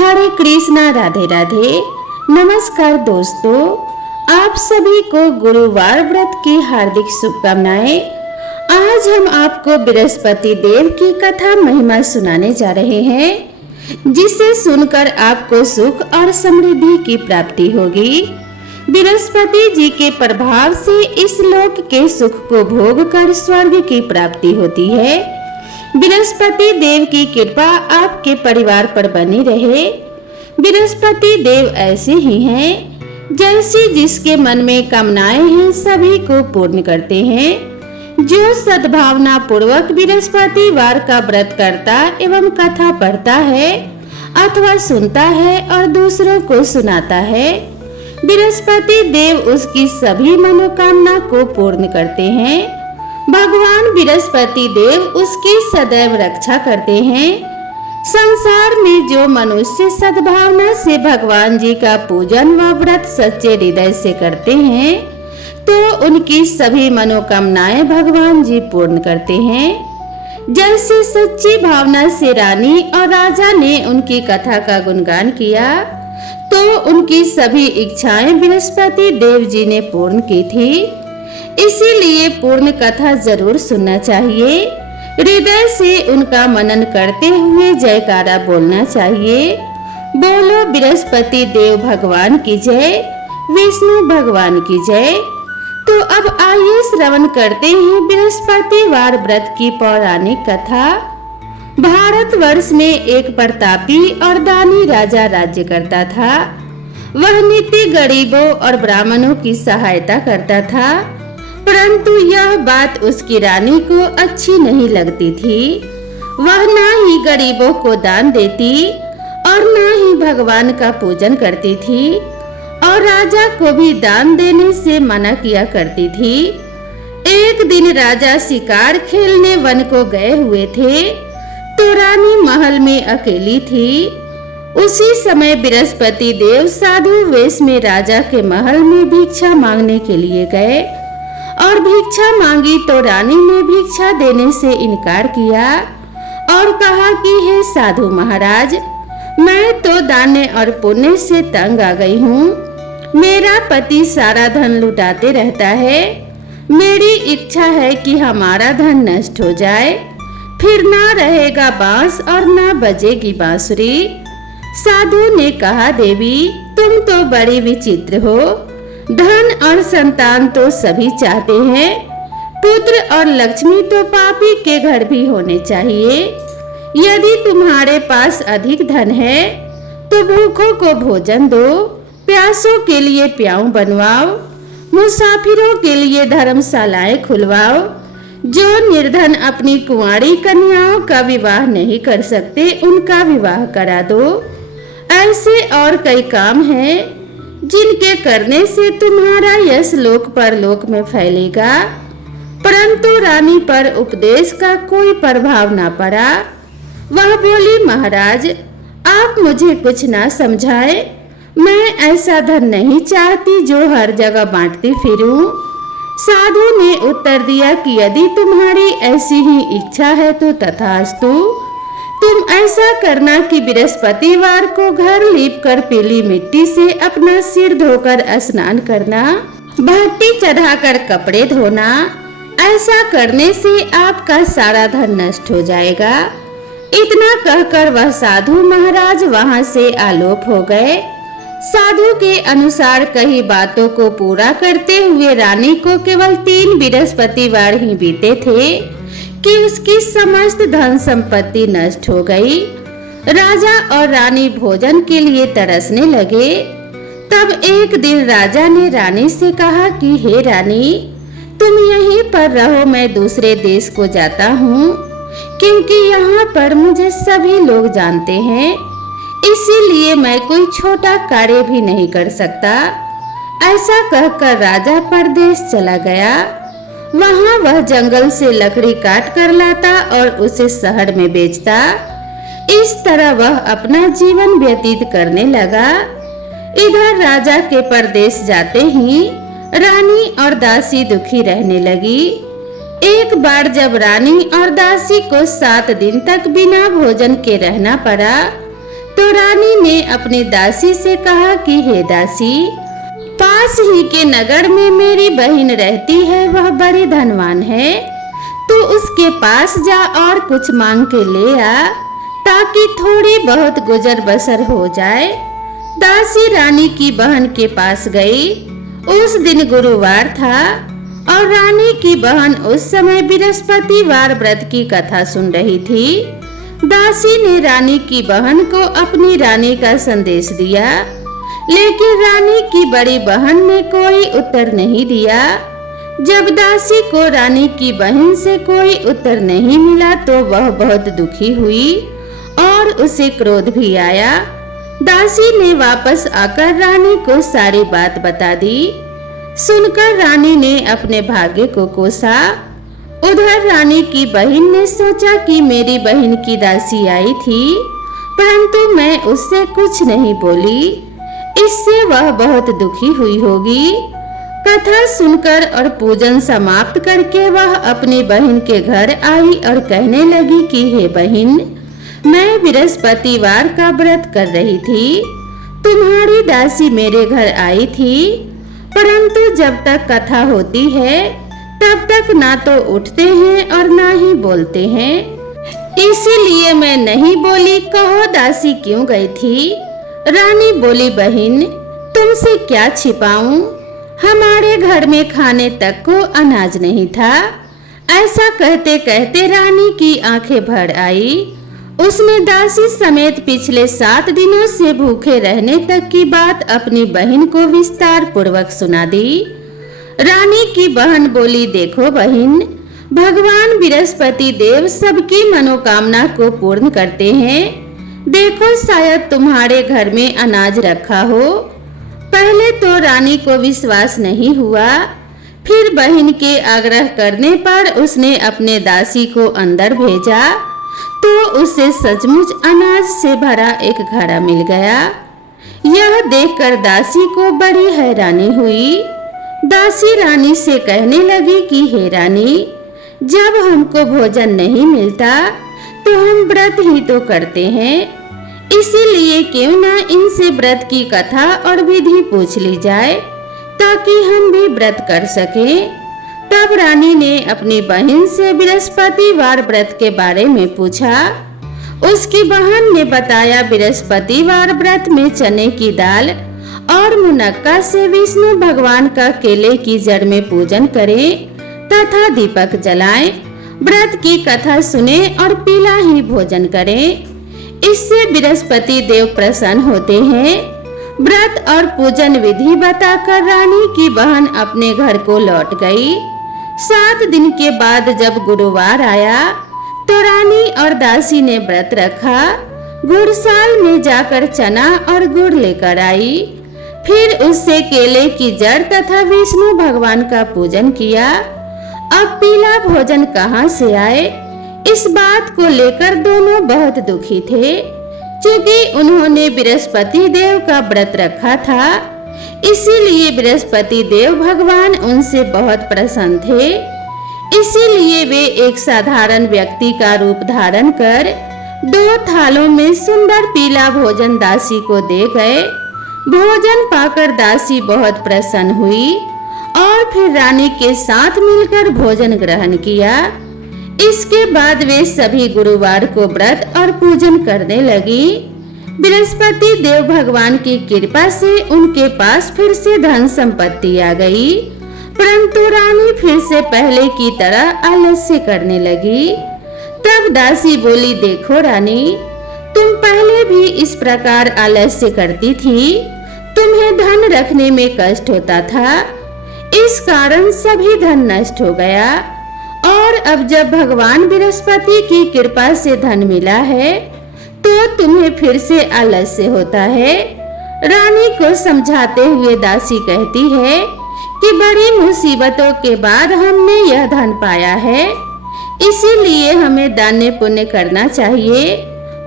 हरे कृष्णा, राधे राधे। नमस्कार दोस्तों, आप सभी को गुरुवार व्रत की हार्दिक शुभकामनाएं। आज हम आपको बृहस्पति देव की कथा महिमा सुनाने जा रहे हैं, जिसे सुनकर आपको सुख और समृद्धि की प्राप्ति होगी। बृहस्पति जी के प्रभाव से इस लोक के सुख को भोग कर स्वर्ग की प्राप्ति होती है। बृहस्पति देव की कृपा आपके परिवार पर बनी रहे। बृहस्पति देव ऐसे ही हैं, जैसी जिसके मन में कामनाएं हैं सभी को पूर्ण करते हैं। जो सद्भावना पूर्वक बृहस्पतिवार का व्रत करता एवं कथा पढ़ता है अथवा सुनता है और दूसरों को सुनाता है, बृहस्पति देव उसकी सभी मनोकामना को पूर्ण करते हैं। भगवान बृहस्पति देव उसकी सदैव रक्षा करते हैं। संसार में जो मनुष्य सद्भावना से भगवान जी का पूजन व व्रत सच्चे हृदय से करते हैं, तो उनकी सभी मनोकामनाएं भगवान जी पूर्ण करते हैं। जैसे सच्ची भावना से रानी और राजा ने उनकी कथा का गुणगान किया, तो उनकी सभी इच्छाएं बृहस्पति देव जी ने पूर्ण की थी। इसीलिए पूर्ण कथा जरूर सुनना चाहिए। हृदय से उनका मनन करते हुए जयकारा बोलना चाहिए। बोलो बृहस्पति देव भगवान की जय, विष्णु भगवान की जय। तो अब आइए श्रवण करते हैं बृहस्पतिवार व्रत की पौराणिक कथा। भारतवर्ष में एक प्रतापी और दानी राजा राज्य करता था। वह नित्य गरीबों और ब्राह्मणों की सहायता करता था, परंतु यह बात उसकी रानी को अच्छी नहीं लगती थी। वह ना ही गरीबों को दान देती और ना ही भगवान का पूजन करती थी, और राजा को भी दान देने से मना किया करती थी। एक दिन राजा शिकार खेलने वन को गए हुए थे, तो रानी महल में अकेली थी। उसी समय बृहस्पति देव साधु वेश में राजा के महल में भिक्षा मांगने के लिए गए, और भिक्षा मांगी तो रानी ने भिक्षा देने से इनकार किया और कहा कि हे साधु महाराज, मैं तो दान और पुण्य से तंग आ गई हूँ। मेरा पति सारा धन लुटाते रहता है। मेरी इच्छा है कि हमारा धन नष्ट हो जाए, फिर ना रहेगा बांस और ना बजेगी बांसुरी। साधु ने कहा, देवी तुम तो बड़ी विचित्र हो। धन और संतान तो सभी चाहते हैं, पुत्र और लक्ष्मी तो पापी के घर भी होने चाहिए। यदि तुम्हारे पास अधिक धन है तो भूखों को भोजन दो, प्यासों के लिए प्याऊ बनवाओ, मुसाफिरों के लिए धर्मशालाएं खुलवाओ। जो निर्धन अपनी कुंवारी कन्याओं का विवाह नहीं कर सकते, उनका विवाह करा दो। ऐसे और कई काम हैं जिनके करने से तुम्हारा यश लोक परलोक में फैलेगा। परंतु रानी पर उपदेश का कोई प्रभाव ना पड़ा। वह बोली, महाराज आप मुझे कुछ ना समझाए। मैं ऐसा धन नहीं चाहती जो हर जगह बांटती फिरूं। साधु ने उत्तर दिया कि यदि तुम्हारी ऐसी ही इच्छा है तो तथास्तु। तुम ऐसा करना कि बृहस्पतिवार को घर लीपकर पीली मिट्टी से अपना सिर धोकर स्नान करना, भट्टी चढ़ाकर कपड़े धोना। ऐसा करने से आपका सारा धन नष्ट हो जाएगा। इतना कहकर वह साधु महाराज वहां से आलोप हो गए। साधु के अनुसार कई बातों को पूरा करते हुए रानी को केवल 3 बृहस्पतिवार ही बीते थे कि उसकी समस्त धन संपत्ति नष्ट हो गई। राजा और रानी भोजन के लिए तरसने लगे। तब एक दिन राजा ने रानी से कहा कि हे रानी, तुम यहीं पर रहो, मैं दूसरे देश को जाता हूँ, क्योंकि यहाँ पर मुझे सभी लोग जानते हैं। इसीलिए मैं कोई छोटा कार्य भी नहीं कर सकता। ऐसा कहकर राजा परदेश चला गया। वहाँ वह जंगल से लकड़ी काट कर लाता और उसे शहर में बेचता। इस तरह वह अपना जीवन व्यतीत करने लगा। इधर राजा के परदेश जाते ही रानी और दासी दुखी रहने लगी। एक बार जब रानी और दासी को 7 दिन तक बिना भोजन के रहना पड़ा, तो रानी ने अपनी दासी से कहा कि हे दासी, पास ही के नगर में मेरी बहन रहती है, वह बड़ी धनवान है, तू उसके पास जा और कुछ मांग के ले आ, ताकि थोड़ी बहुत गुजर बसर हो जाए। दासी रानी की बहन के पास गई। उस दिन गुरुवार था और रानी की बहन उस समय बृहस्पतिवार व्रत की कथा सुन रही थी। दासी ने रानी की बहन को अपनी रानी का संदेश दिया, लेकिन रानी की बड़ी बहन ने कोई उत्तर नहीं दिया। जब दासी को रानी की बहन से कोई उत्तर नहीं मिला तो वह बहुत दुखी हुई और उसे क्रोध भी आया। दासी ने वापस आकर रानी को सारी बात बता दी। सुनकर रानी ने अपने भाग्य को कोसा। उधर रानी की बहन ने सोचा कि मेरी बहन की दासी आई थी, परंतु मैं उससे कुछ नहीं बोली, इससे वह बहुत दुखी हुई होगी। कथा सुनकर और पूजन समाप्त करके वह अपनी बहन के घर आई और कहने लगी कि हे बहन, मैं बृहस्पतिवार का व्रत कर रही थी, तुम्हारी दासी मेरे घर आई थी, परंतु जब तक कथा होती है तब तक ना तो उठते हैं और ना ही बोलते हैं, इसीलिए मैं नहीं बोली। कहो दासी क्यों गई थी? रानी बोली, बहन तुमसे क्या छिपाऊं, हमारे घर में खाने तक को अनाज नहीं था। ऐसा कहते कहते रानी की आंखें भर आई। उसने दासी समेत पिछले 7 दिनों से भूखे रहने तक की बात अपनी बहन को विस्तार पूर्वक सुना दी। रानी की बहन बोली, देखो बहन, भगवान बृहस्पति देव सबकी मनोकामना को पूर्ण करते हैं। देखो शायद तुम्हारे घर में अनाज रखा हो। पहले तो रानी को विश्वास नहीं हुआ, फिर बहन के आग्रह करने पर उसने अपने दासी को अंदर भेजा तो उसे सचमुच अनाज से भरा एक घड़ा मिल गया। यह देखकर दासी को बड़ी हैरानी हुई। दासी रानी से कहने लगी कि हे रानी, जब हमको भोजन नहीं मिलता तो हम व्रत ही तो करते हैं, इसीलिए क्यों ना इनसे व्रत की कथा और विधि पूछ ली जाए ताकि हम भी व्रत कर सकें। तब रानी ने अपनी बहन से बृहस्पतिवार व्रत के बारे में पूछा। उसकी बहन ने बताया, बृहस्पतिवार व्रत में चने की दाल और मुनक्का से विष्णु भगवान का केले की जड़ में पूजन करें तथा दीपक जलाएं, व्रत की कथा सुने और पीला ही भोजन करें, इससे बृहस्पति देव प्रसन्न होते हैं। व्रत और पूजन विधि बताकर रानी की बहन अपने घर को लौट गई। 7 दिन के बाद जब गुरुवार आया तो रानी और दासी ने व्रत रखा। गुड़साल में जाकर चना और गुड़ लेकर आई, फिर उससे केले की जड़ तथा विष्णु भगवान का पूजन किया। अब पीला भोजन कहाँ से आए, इस बात को लेकर दोनों बहुत दुखी थे। क्योंकि उन्होंने बृहस्पति देव का व्रत रखा था, इसीलिए बृहस्पति देव भगवान उनसे बहुत प्रसन्न थे। इसीलिए वे एक साधारण व्यक्ति का रूप धारण कर 2 थालों में सुंदर पीला भोजन दासी को दे गए। भोजन पाकर दासी बहुत प्रसन्न हुई और फिर रानी के साथ मिलकर भोजन ग्रहण किया। इसके बाद वे सभी गुरुवार को व्रत और पूजन करने लगी। बृहस्पति देव भगवान की कृपा से उनके पास फिर से धन संपत्ति आ गई, परंतु रानी फिर से पहले की तरह आलस्य करने लगी। तब दासी बोली, देखो रानी, तुम पहले भी इस प्रकार आलस्य करती थी, तुम्हें धन रखने में कष्ट होता था, इस कारण सभी धन नष्ट हो गया, और अब जब भगवान बृहस्पति की कृपा से धन मिला है तो तुम्हें फिर से आलस्य होता है। रानी को समझाते हुए दासी कहती है कि बड़ी मुसीबतों के बाद हमने यह धन पाया है, इसीलिए हमें दान पुण्य करना चाहिए,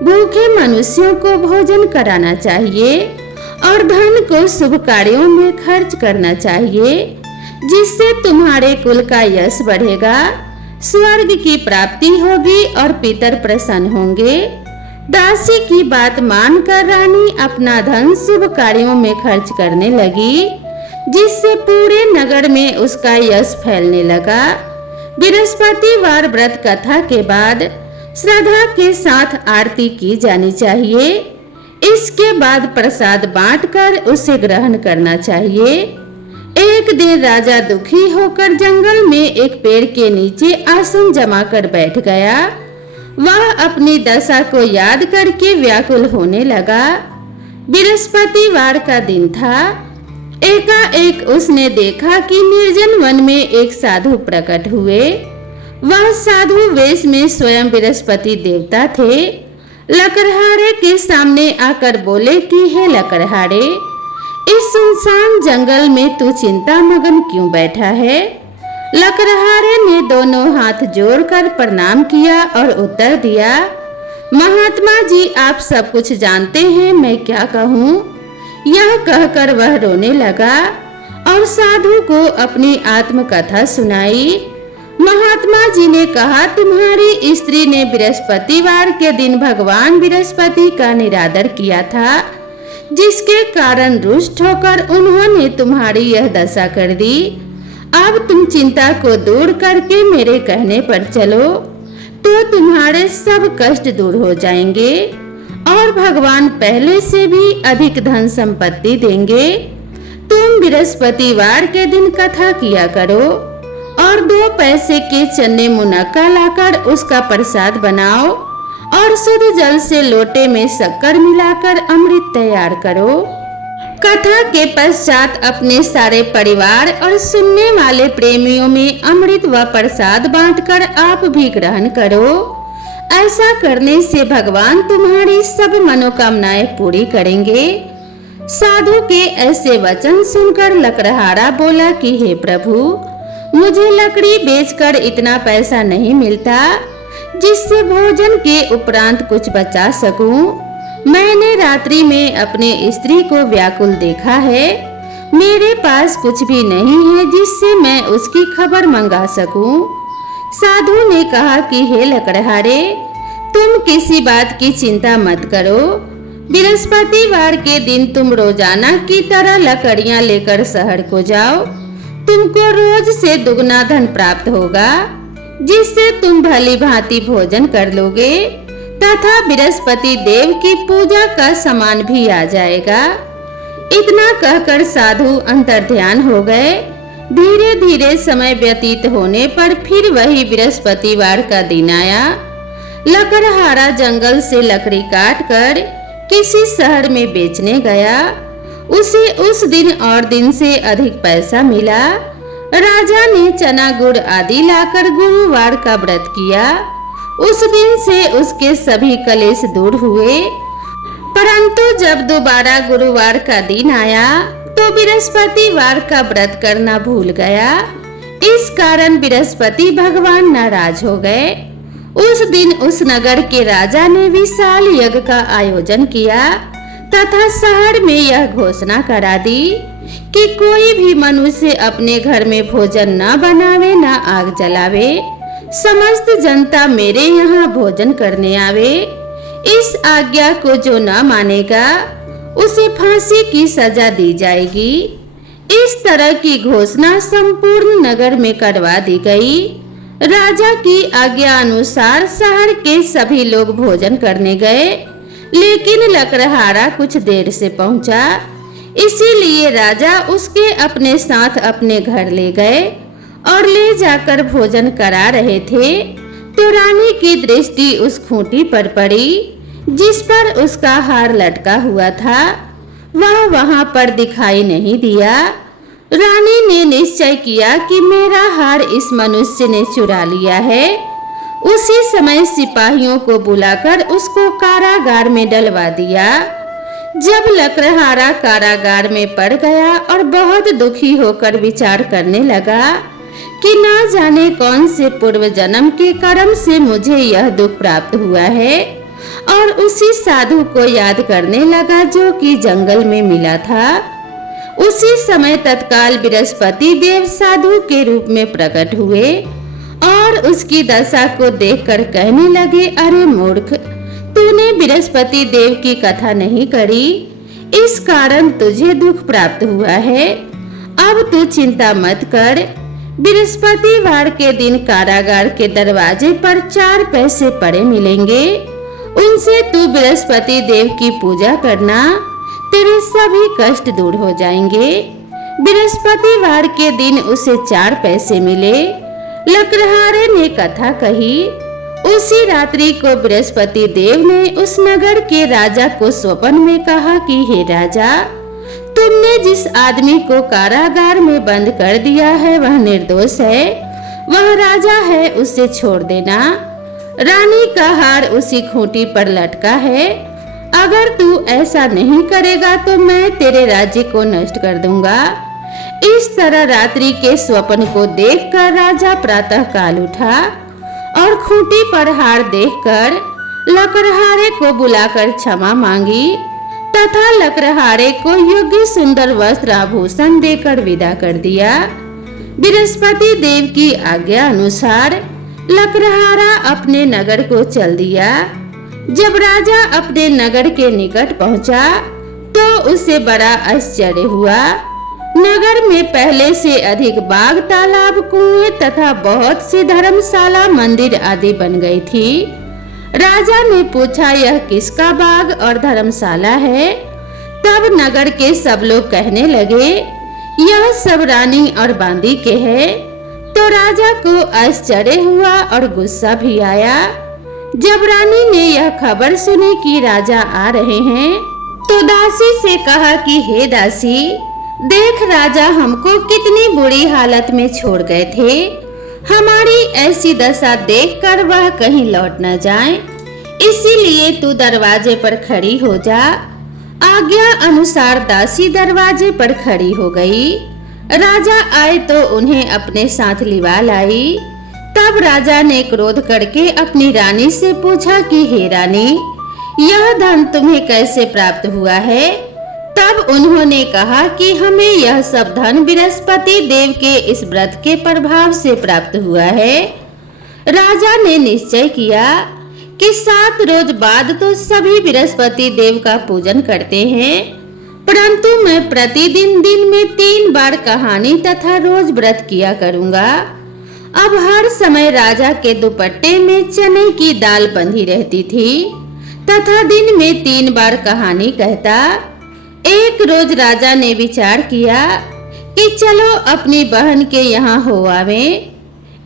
भूखे मनुष्यों को भोजन कराना चाहिए और धन को शुभ कार्यों में खर्च करना चाहिए, जिससे तुम्हारे कुल का यश बढ़ेगा, स्वर्ग की प्राप्ति होगी और पितर प्रसन्न होंगे। दासी की बात मानकर रानी अपना धन शुभ कार्यों में खर्च करने लगी, जिससे पूरे नगर में उसका यश फैलने लगा। बृहस्पतिवार व्रत कथा के बाद श्रद्धा के साथ आरती की जानी चाहिए। इसके बाद प्रसाद बांटकर उसे ग्रहण करना चाहिए। एक दिन राजा दुखी होकर जंगल में एक पेड़ के नीचे आसन जमाकर बैठ गया। वह अपनी दशा को याद करके व्याकुल होने लगा। बृहस्पतिवार का दिन था। एकाएक उसने देखा कि निर्जन वन में एक साधु प्रकट हुए। वह साधु वेश में स्वयं बृहस्पति देवता थे। लकड़हारे के सामने आकर बोले कि हे लकड़हारे, इस सुनसान जंगल में तू चिंता मगन क्यों बैठा है? लकड़हारे ने दोनों हाथ जोड़कर प्रणाम किया और उत्तर दिया, महात्मा जी आप सब कुछ जानते हैं, मैं क्या कहूँ? यह कहकर वह रोने लगा और साधु को अपनी आत्मकथा सुनाई। महात्मा जी ने कहा, तुम्हारी स्त्री ने बृहस्पतिवार के दिन भगवान बृहस्पति का निरादर किया था, जिसके कारण रुष्ट होकर उन्होंने तुम्हारी यह दशा कर दी। अब तुम चिंता को दूर करके मेरे कहने पर चलो तो तुम्हारे सब कष्ट दूर हो जाएंगे और भगवान पहले से भी अधिक धन संपत्ति देंगे। तुम बृहस्पतिवार के दिन कथा किया करो और 2 पैसे के चने मुनक्का लाकर उसका प्रसाद बनाओ और शुद्ध जल से लोटे में शक्कर मिलाकर अमृत तैयार करो। कथा के पश्चात अपने सारे परिवार और सुनने वाले प्रेमियों में अमृत व प्रसाद बांटकर आप भी ग्रहण करो। ऐसा करने से भगवान तुम्हारी सब मनोकामनाएं पूरी करेंगे। साधु के ऐसे वचन सुनकर लकड़हारा बोला कि हे प्रभु, मुझे लकड़ी बेचकर इतना पैसा नहीं मिलता जिससे भोजन के उपरांत कुछ बचा सकूं। मैंने रात्रि में अपने स्त्री को व्याकुल देखा है। मेरे पास कुछ भी नहीं है जिससे मैं उसकी खबर मंगा सकूं। साधु ने कहा कि हे लकड़हारे, तुम किसी बात की चिंता मत करो। बृहस्पतिवार के दिन तुम रोजाना की तरह लकड़ियां लेकर शहर को जाओ। तुमको रोज से दुगना धन प्राप्त होगा, जिससे तुम भली भांति भोजन कर लोगे तथा बृहस्पति देव की पूजा का सामान भी आ जाएगा। इतना कहकर साधु अंतर्ध्यान हो गए। धीरे धीरे समय व्यतीत होने पर फिर वही बृहस्पतिवार का दिन आया। लकड़हारा जंगल से लकड़ी काटकर किसी शहर में बेचने गया। उसे उस दिन और दिन से अधिक पैसा मिला। राजा ने चना गुड़ आदि लाकर गुरुवार का व्रत किया। उस दिन से उसके सभी कलेश दूर हुए। परंतु जब दोबारा गुरुवार का दिन आया तो बृहस्पतिवार का व्रत करना भूल गया। इस कारण बृहस्पति भगवान नाराज हो गए। उस दिन उस नगर के राजा ने विशाल यज्ञ का आयोजन किया तथा शहर में यह घोषणा करा दी कि कोई भी मनुष्य अपने घर में भोजन न बनावे न आग जलावे। समस्त जनता मेरे यहाँ भोजन करने आवे। इस आज्ञा को जो न मानेगा उसे फांसी की सजा दी जाएगी। इस तरह की घोषणा संपूर्ण नगर में करवा दी गई। राजा की आज्ञा अनुसार शहर के सभी लोग भोजन करने गए, लेकिन लकड़हारा कुछ देर से पहुंचा। इसीलिए राजा उसके अपने साथ अपने घर ले गए और ले जाकर भोजन करा रहे थे तो रानी की दृष्टि उस खूंटी पर पड़ी जिस पर उसका हार लटका हुआ था। वह वहां पर दिखाई नहीं दिया। रानी ने निश्चय किया कि मेरा हार इस मनुष्य ने चुरा लिया है। उसी समय सिपाहियों को बुलाकर उसको कारागार में डलवा दिया। जब लकड़हारा कारागार में पड़ गया और बहुत दुखी होकर विचार करने लगा कि ना जाने कौन से पूर्व जन्म के कर्म से मुझे यह दुख प्राप्त हुआ है, और उसी साधु को याद करने लगा जो कि जंगल में मिला था। उसी समय तत्काल बृहस्पति देव साधु के रूप में प्रकट हुए और उसकी दशा को देखकर कहने लगे, अरे मूर्ख, तू तूने बृहस्पति देव की कथा नहीं करी, इस कारण तुझे दुख प्राप्त हुआ है। अब तू चिंता मत कर। बृहस्पतिवार के दिन कारागार के दरवाजे पर 4 पैसे पड़े मिलेंगे, उनसे तू बृहस्पति देव की पूजा करना, तेरे सभी कष्ट दूर हो जाएंगे। बृहस्पतिवार के दिन उसे 4 पैसे मिले। लकड़हारे ने कथा कही। उसी रात्रि को बृहस्पति देव ने उस नगर के राजा को स्वप्न में कहा कि हे राजा, तुमने जिस आदमी को कारागार में बंद कर दिया है वह निर्दोष है, वह राजा है, उसे छोड़ देना। रानी का हार उसी खूंटी पर लटका है। अगर तू ऐसा नहीं करेगा तो मैं तेरे राज्य को नष्ट कर दूंगा। इस तरह रात्रि के स्वप्न को देखकर राजा प्रातः काल उठा और खूंटी पर हार देखकर लकड़हारे को बुलाकर क्षमा मांगी तथा लकड़हारे को योग्य सुंदर वस्त्र आभूषण देकर विदा कर दिया। बृहस्पति देव की आज्ञा अनुसार लकड़हारा अपने नगर को चल दिया। जब राजा अपने नगर के निकट पहुंचा तो उसे बड़ा आश्चर्य हुआ। नगर में पहले से अधिक बाग, तालाब, कुएं तथा बहुत सी धर्मशाला, मंदिर आदि बन गई थी। राजा ने पूछा, यह किसका बाग और धर्मशाला है? तब नगर के सब लोग कहने लगे, यह सब रानी और बांदी के है। तो राजा को आश्चर्य हुआ और गुस्सा भी आया। जब रानी ने यह खबर सुनी कि राजा आ रहे हैं तो दासी से कहा कि हे दासी, देख राजा हमको कितनी बुरी हालत में छोड़ गए थे। हमारी ऐसी दशा देखकर वह कहीं लौट न जाए, इसीलिए तू दरवाजे पर खड़ी हो जा। आज्ञा अनुसार दासी दरवाजे पर खड़ी हो गई। राजा आए तो उन्हें अपने साथ लिवा लाई। तब राजा ने क्रोध करके अपनी रानी से पूछा कि हे रानी, यह धन तुम्हें कैसे प्राप्त हुआ है? तब उन्होंने कहा कि हमें यह सब धन बृहस्पति देव के इस व्रत के प्रभाव से प्राप्त हुआ है। राजा ने निश्चय किया कि 7 रोज बाद तो सभी बृहस्पति देव का पूजन करते हैं, परंतु मैं प्रतिदिन दिन में 3 बार कहानी तथा रोज व्रत किया करूंगा। अब हर समय राजा के दुपट्टे में चने की दाल बंधी रहती थी तथा दिन में 3 बार कहानी कहता। एक रोज राजा ने विचार किया कि चलो अपनी बहन के यहाँ हो आवे।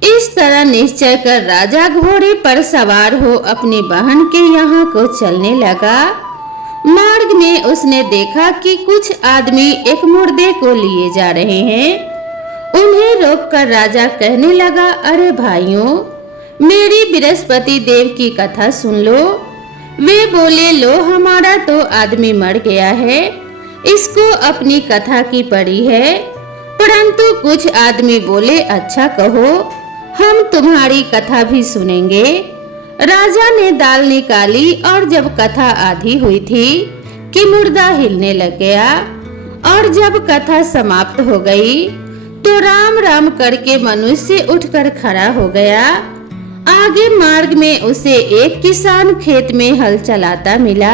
इस तरह निश्चय कर राजा घोड़े पर सवार हो अपनी बहन के यहाँ को चलने लगा। मार्ग में उसने देखा कि कुछ आदमी एक मुर्दे को लिए जा रहे हैं। उन्हें रोककर राजा कहने लगा, अरे भाइयों, मेरी बृहस्पति देव की कथा सुन लो। वे बोले, लो हमारा तो आदमी मर गया है, इसको अपनी कथा की पड़ी है। परंतु कुछ आदमी बोले, अच्छा कहो, हम तुम्हारी कथा भी सुनेंगे। राजा ने दाल निकाली और जब कथा आधी हुई थी कि मुर्दा हिलने लग गया और जब कथा समाप्त हो गई तो राम राम करके मनुष्य उठकर खड़ा हो गया। आगे मार्ग में उसे एक किसान खेत में हल चलाता मिला।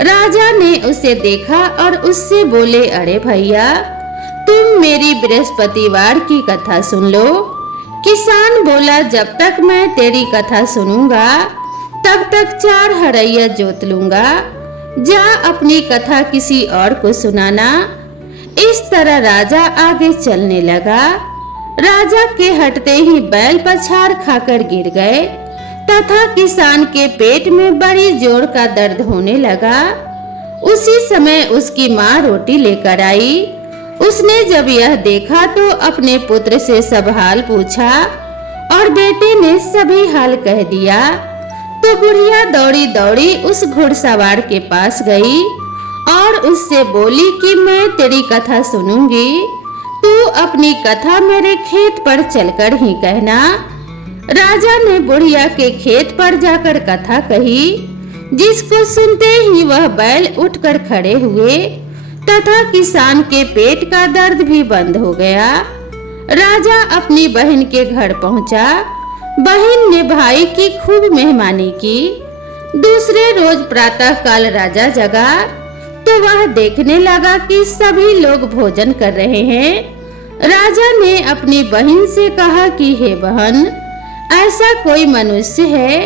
राजा ने उसे देखा और उससे बोले, अरे भैया, तुम मेरी बृहस्पतिवार की कथा सुन लो। किसान बोला, जब तक मैं तेरी कथा सुनूंगा तब तक 4 हरैया जोत लूंगा। जा अपनी कथा किसी और को सुनाना। इस तरह राजा आगे चलने लगा। राजा के हटते ही बैल पछाड़ खाकर गिर गए तथा किसान के पेट में बड़ी जोर का दर्द होने लगा। उसी समय उसकी माँ रोटी लेकर आई। उसने जब यह देखा तो अपने पुत्र से सब हाल पूछा और बेटे ने सभी हाल कह दिया। तो बुढ़िया दौड़ी दौड़ी उस घुड़सवार के पास गई और उससे बोली कि मैं तेरी कथा सुनूंगी, तू अपनी कथा मेरे खेत पर चलकर ही कहना। राजा ने बुढ़िया के खेत पर जाकर कथा कही, जिसको सुनते ही वह बैल उठकर खड़े हुए तथा किसान के पेट का दर्द भी बंद हो गया। राजा अपनी बहन के घर पहुंचा। बहन ने भाई की खूब मेहमानी की। दूसरे रोज प्रातः काल राजा जगा तो वह देखने लगा कि सभी लोग भोजन कर रहे हैं। राजा ने अपनी बहन से कहा कि हे बहन, ऐसा कोई मनुष्य है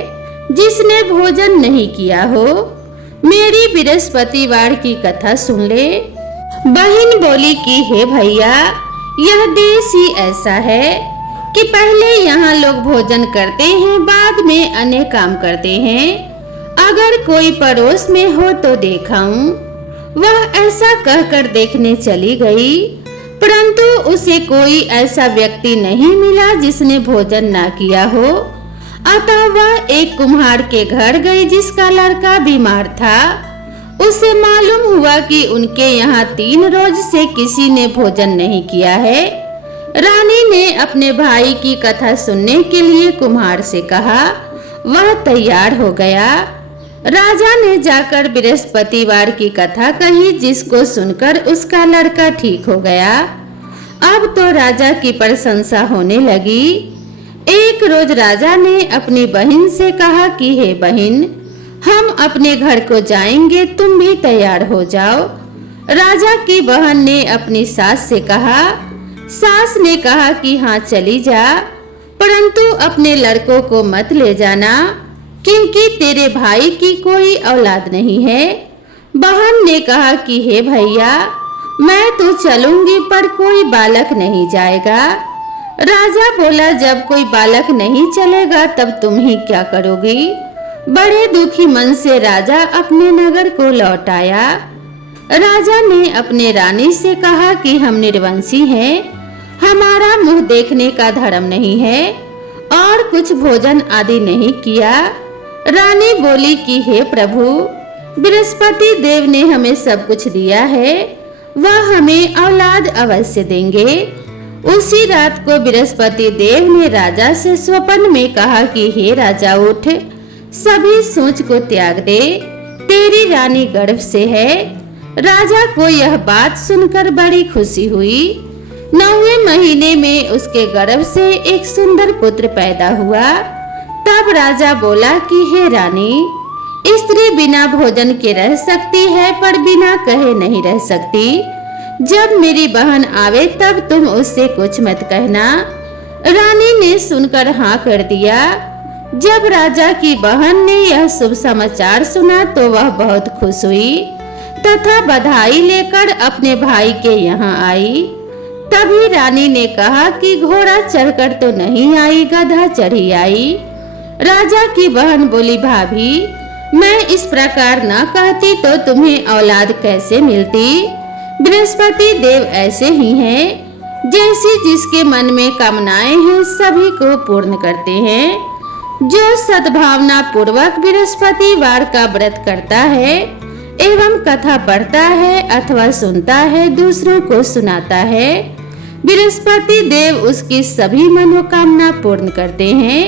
जिसने भोजन नहीं किया हो, मेरी बृहस्पतिवार की कथा सुन ले। बहन बोली कि हे भैया, यह देश ही ऐसा है कि पहले यहाँ लोग भोजन करते हैं, बाद में अन्य काम करते हैं। अगर कोई पड़ोस में हो तो दिखाऊं। वह ऐसा कहकर देखने चली गई, परंतु उसे कोई ऐसा व्यक्ति नहीं मिला जिसने भोजन ना किया हो। अतः वह एक कुम्हार के घर गई जिसका लड़का बीमार था। उसे मालूम हुआ कि उनके यहाँ 3 रोज से किसी ने भोजन नहीं किया है। रानी ने अपने भाई की कथा सुनने के लिए कुम्हार से कहा। वह तैयार हो गया। राजा ने जाकर बृहस्पतिवार की कथा कही, जिसको सुनकर उसका लड़का ठीक हो गया। अब तो राजा की प्रशंसा होने लगी। एक रोज राजा ने अपनी बहन से कहा कि हे बहन, हम अपने घर को जाएंगे, तुम भी तैयार हो जाओ। राजा की बहन ने अपनी सास से कहा। सास ने कहा कि हाँ चली जा, परंतु अपने लड़कों को मत ले जाना, क्योंकि तेरे भाई की कोई औलाद नहीं है। बहन ने कहा कि हे भैया, मैं तो चलूंगी, पर कोई बालक नहीं जाएगा। राजा बोला, जब कोई बालक नहीं चलेगा तब तुम ही क्या करोगी। बड़े दुखी मन से राजा अपने नगर को लौट आया। राजा ने अपने रानी से कहा कि हम निर्वंशी हैं, हमारा मुंह देखने का धर्म नहीं है और कुछ भोजन आदि नहीं किया। रानी बोली कि हे प्रभु, बृहस्पति देव ने हमें सब कुछ दिया है, वह हमें औलाद अवश्य देंगे। उसी रात को बृहस्पति देव ने राजा से स्वप्न में कहा कि हे राजा, उठ, सभी सोच को त्याग दे, तेरी रानी गर्भ से है। राजा को यह बात सुनकर बड़ी खुशी हुई। 9वें महीने में उसके गर्भ से एक सुंदर पुत्र पैदा हुआ। तब राजा बोला कि हे रानी, स्त्री बिना भोजन के रह सकती है, पर बिना कहे नहीं रह सकती। जब मेरी बहन आवे तब तुम उससे कुछ मत कहना। रानी ने सुनकर हाँ कर दिया। जब राजा की बहन ने यह शुभ समाचार सुना तो वह बहुत खुश हुई तथा बधाई लेकर अपने भाई के यहाँ आई। तभी रानी ने कहा कि घोड़ा चढ़कर तो नहीं आई, गधा चढ़ी आई। राजा की बहन बोली, भाभी, मैं इस प्रकार न कहती तो तुम्हें औलाद कैसे मिलती। बृहस्पति देव ऐसे ही हैं, जैसी जिसके मन में कामनाएं हैं सभी को पूर्ण करते हैं। जो सद्भावना पूर्वक बृहस्पतिवार का व्रत करता है एवं कथा पढ़ता है अथवा सुनता है, दूसरों को सुनाता है, बृहस्पति देव उसकी सभी मनोकामना पूर्ण करते हैं।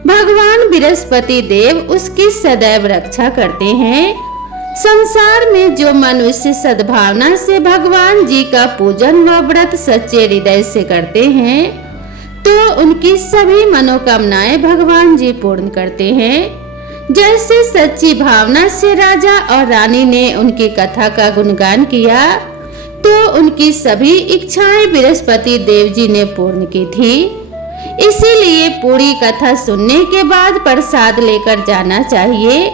भगवान बृहस्पति देव उसकी सदैव रक्षा करते हैं। संसार में जो मनुष्य सद्भावना से भगवान जी का पूजन व व्रत सच्चे हृदय से करते हैं तो उनकी सभी मनोकामनाएं भगवान जी पूर्ण करते हैं। जैसे सच्ची भावना से राजा और रानी ने उनकी कथा का गुणगान किया तो उनकी सभी इच्छाएं बृहस्पति देव जी ने पूर्ण की थी। इसीलिए पूरी कथा सुनने के बाद प्रसाद लेकर जाना चाहिए।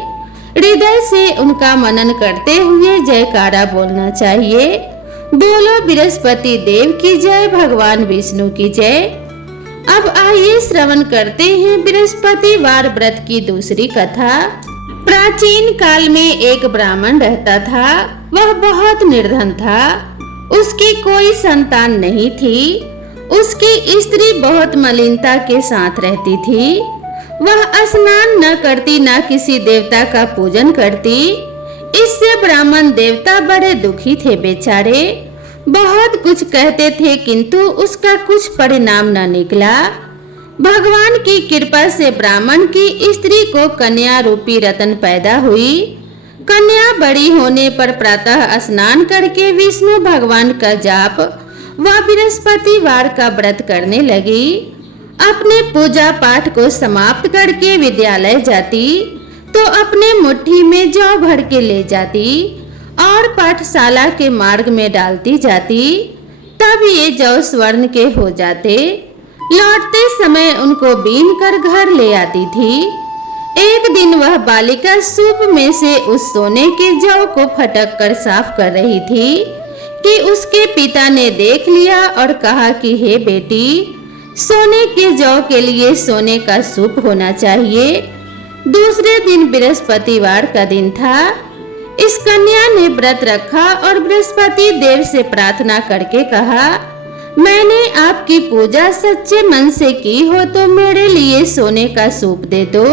हृदय से उनका मनन करते हुए जयकारा बोलना चाहिए। बोलो बृहस्पति देव की जय, भगवान विष्णु की जय। अब आइए श्रवण करते हैं बृहस्पतिवार व्रत की दूसरी कथा। प्राचीन काल में एक ब्राह्मण रहता था। वह बहुत निर्धन था। उसकी कोई संतान नहीं थी। उसकी स्त्री बहुत मलिनता के साथ रहती थी। वह स्नान न करती, न किसी देवता का पूजन करती। इससे ब्राह्मण देवता बड़े दुखी थे बेचारे। बहुत कुछ कहते थे किंतु उसका कुछ परिणाम न निकला। भगवान की कृपा से ब्राह्मण की स्त्री को कन्या रूपी रत्न पैदा हुई। कन्या बड़ी होने पर प्रातः स्नान करके विष्णु भगवान का जाप व बृहस्पतिवार का व्रत करने लगी। अपने पूजा पाठ को समाप्त करके विद्यालय जाती तो अपने मुट्ठी में जौ भर के ले जाती और पाठशाला के मार्ग में डालती जाती। तब ये जौ स्वर्ण के हो जाते। लौटते समय उनको बीन कर घर ले आती थी। एक दिन वह बालिका सूप में से उस सोने के जौ को फटक कर साफ कर रही थी कि उसके पिता ने देख लिया और कहा कि हे बेटी, सोने के जौ के लिए सोने का सूप होना चाहिए। दूसरे दिन बृहस्पतिवार का दिन था। इस कन्या ने व्रत रखा और बृहस्पति देव से प्रार्थना करके कहा, मैंने आपकी पूजा सच्चे मन से की हो तो मेरे लिए सोने का सूप दे दो।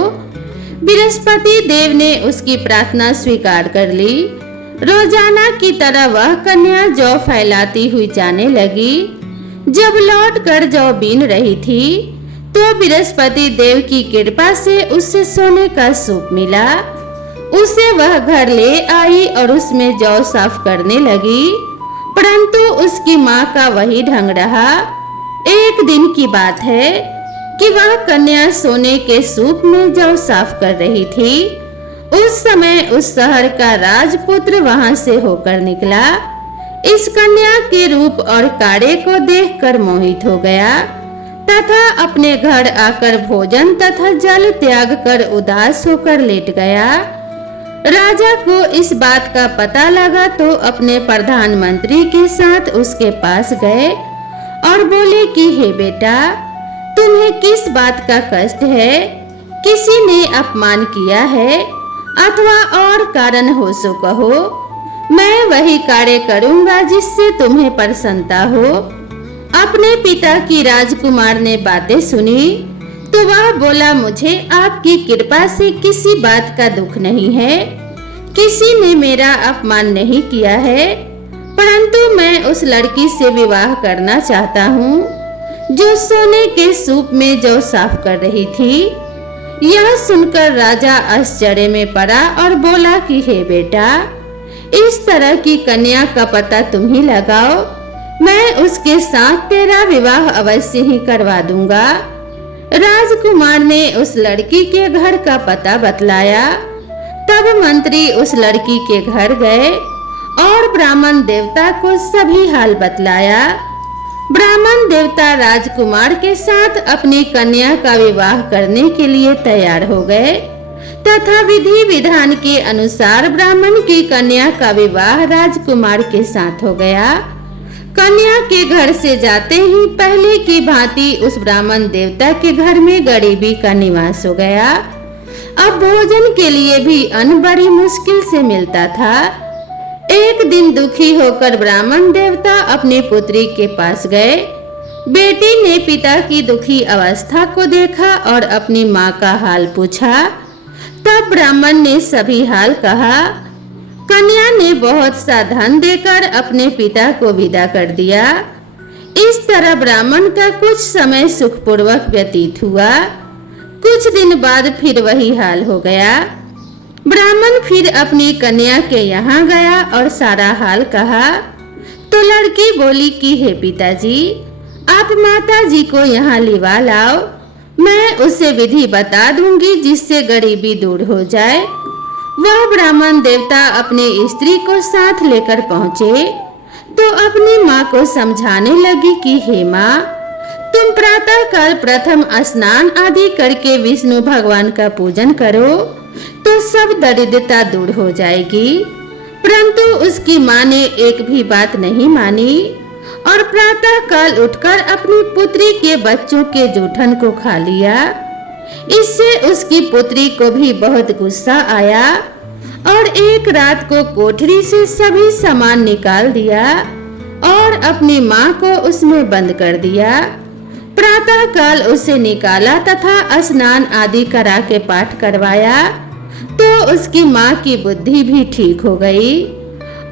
बृहस्पति देव ने उसकी प्रार्थना स्वीकार कर ली। रोजाना की तरह वह कन्या जौ फैलाती हुई जाने लगी। जब लौट कर जौ बीन रही थी तो बृहस्पति देव की कृपा से उससे सोने का सूप मिला। उसे वह घर ले आई और उसमें जौ साफ करने लगी, परंतु उसकी माँ का वही ढंग रहा। एक दिन की बात है कि वह कन्या सोने के सूप में जौ साफ कर रही थी। उस समय उस शहर का राजपुत्र वहां से होकर निकला। इस कन्या के रूप और कार्य को देखकर मोहित हो गया तथा अपने घर आकर भोजन तथा जल त्याग कर उदास होकर लेट गया। राजा को इस बात का पता लगा तो अपने प्रधानमंत्री के साथ उसके पास गए और बोले कि हे बेटा, तुम्हें किस बात का कष्ट है? किसी ने अपमान किया है अथवा और कारण हो सो कहो। मैं वही कार्य करूंगा जिससे तुम्हें प्रसन्नता हो। अपने पिता की राजकुमार ने बातें सुनी तो वह बोला, मुझे आपकी कृपा से किसी बात का दुख नहीं है। किसी ने मेरा अपमान नहीं किया है, परंतु मैं उस लड़की से विवाह करना चाहता हूँ जो सोने के सूप में जौ साफ कर रही थी। यह सुनकर राजा आश्चर्य में पड़ा और बोला कि हे बेटा, इस तरह की कन्या का पता तुम ही लगाओ। मैं उसके साथ तेरा विवाह अवश्य ही करवा दूंगा। राजकुमार ने उस लड़की के घर का पता बतलाया। तब मंत्री उस लड़की के घर गए और ब्राह्मण देवता को सभी हाल बतलाया। ब्राह्मण देवता राजकुमार के साथ अपनी कन्या का विवाह करने के लिए तैयार हो गए तथा विधि विधान के अनुसार ब्राह्मण की कन्या का विवाह राजकुमार के साथ हो गया। कन्या के घर से जाते ही पहले की भांति उस ब्राह्मण देवता के घर में गरीबी का निवास हो गया। अब भोजन के लिए भी अन्न बड़ी मुश्किल से मिलता था। एक दिन दुखी होकर ब्राह्मण देवता अपनी पुत्री के पास गए। बेटी ने पिता की दुखी अवस्था को देखा और अपनी माँ का हाल पूछा। तब ब्राह्मण ने सभी हाल कहा। कन्या ने बहुत सा धन देकर अपने पिता को विदा कर दिया। इस तरह ब्राह्मण का कुछ समय सुखपूर्वक व्यतीत हुआ। कुछ दिन बाद फिर वही हाल हो गया। ब्राह्मण फिर अपनी कन्या के यहाँ गया और सारा हाल कहा तो लड़की बोली कि हे पिताजी, आप माता जी को यहाँ लिवा लाओ। मैं उसे विधि बता दूंगी जिससे गरीबी दूर हो जाए। वह ब्राह्मण देवता अपनी स्त्री को साथ लेकर पहुँचे तो अपनी माँ को समझाने लगी कि हे माँ, तुम प्रातः काल प्रथम स्नान आदि करके विष्णु भगवान का पूजन करो तो सब दरिद्रता दूर हो जाएगी। परंतु उसकी माँ ने एक भी बात नहीं मानी और प्रातः काल उठकर अपनी पुत्री के बच्चों के जूठन को खा लिया। इससे उसकी पुत्री को भी बहुत गुस्सा आया और एक रात को कोठरी से सभी सामान निकाल दिया और अपनी माँ को उसमें बंद कर दिया। प्रातः काल उसे निकाला तथा स्नान आदि करा के पाठ करवाया तो उसकी माँ की बुद्धि भी ठीक हो गई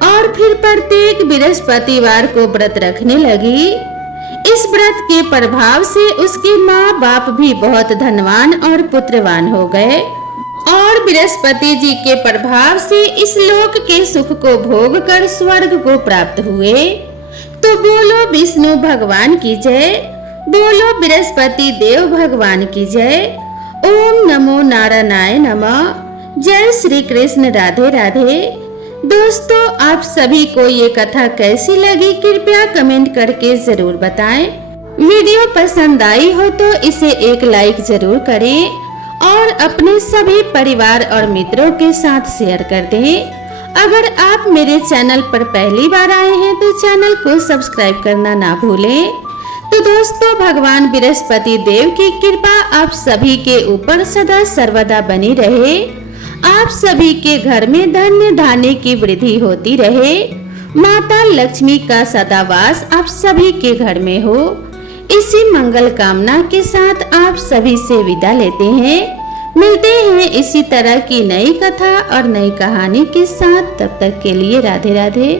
और फिर प्रत्येक बृहस्पतिवार को व्रत रखने लगी। इस व्रत के प्रभाव से उसके माँ बाप भी बहुत धनवान और पुत्रवान हो गए और बृहस्पति जी के प्रभाव से इस लोक के सुख को भोग कर स्वर्ग को प्राप्त हुए। तो बोलो विष्णु भगवान की जय, बोलो बृहस्पति देव भगवान की जय। ओम नमो नारायणाय नमः। जय श्री कृष्ण। राधे राधे। दोस्तों, आप सभी को ये कथा कैसी लगी कृपया कमेंट करके जरूर बताएं। वीडियो पसंद आई हो तो इसे एक लाइक जरूर करें और अपने सभी परिवार और मित्रों के साथ शेयर कर दें। अगर आप मेरे चैनल पर पहली बार आए हैं तो चैनल को सब्सक्राइब करना ना भूलें। तो दोस्तों, भगवान बृहस्पति देव की कृपा आप सभी के ऊपर सदा सर्वदा बनी रहे। आप सभी के घर में धन्य धान्य की वृद्धि होती रहे। माता लक्ष्मी का सदा वास आप सभी के घर में हो। इसी मंगल कामना के साथ आप सभी से विदा लेते हैं। मिलते हैं इसी तरह की नई कथा और नई कहानी के साथ। तब तक के लिए राधे राधे।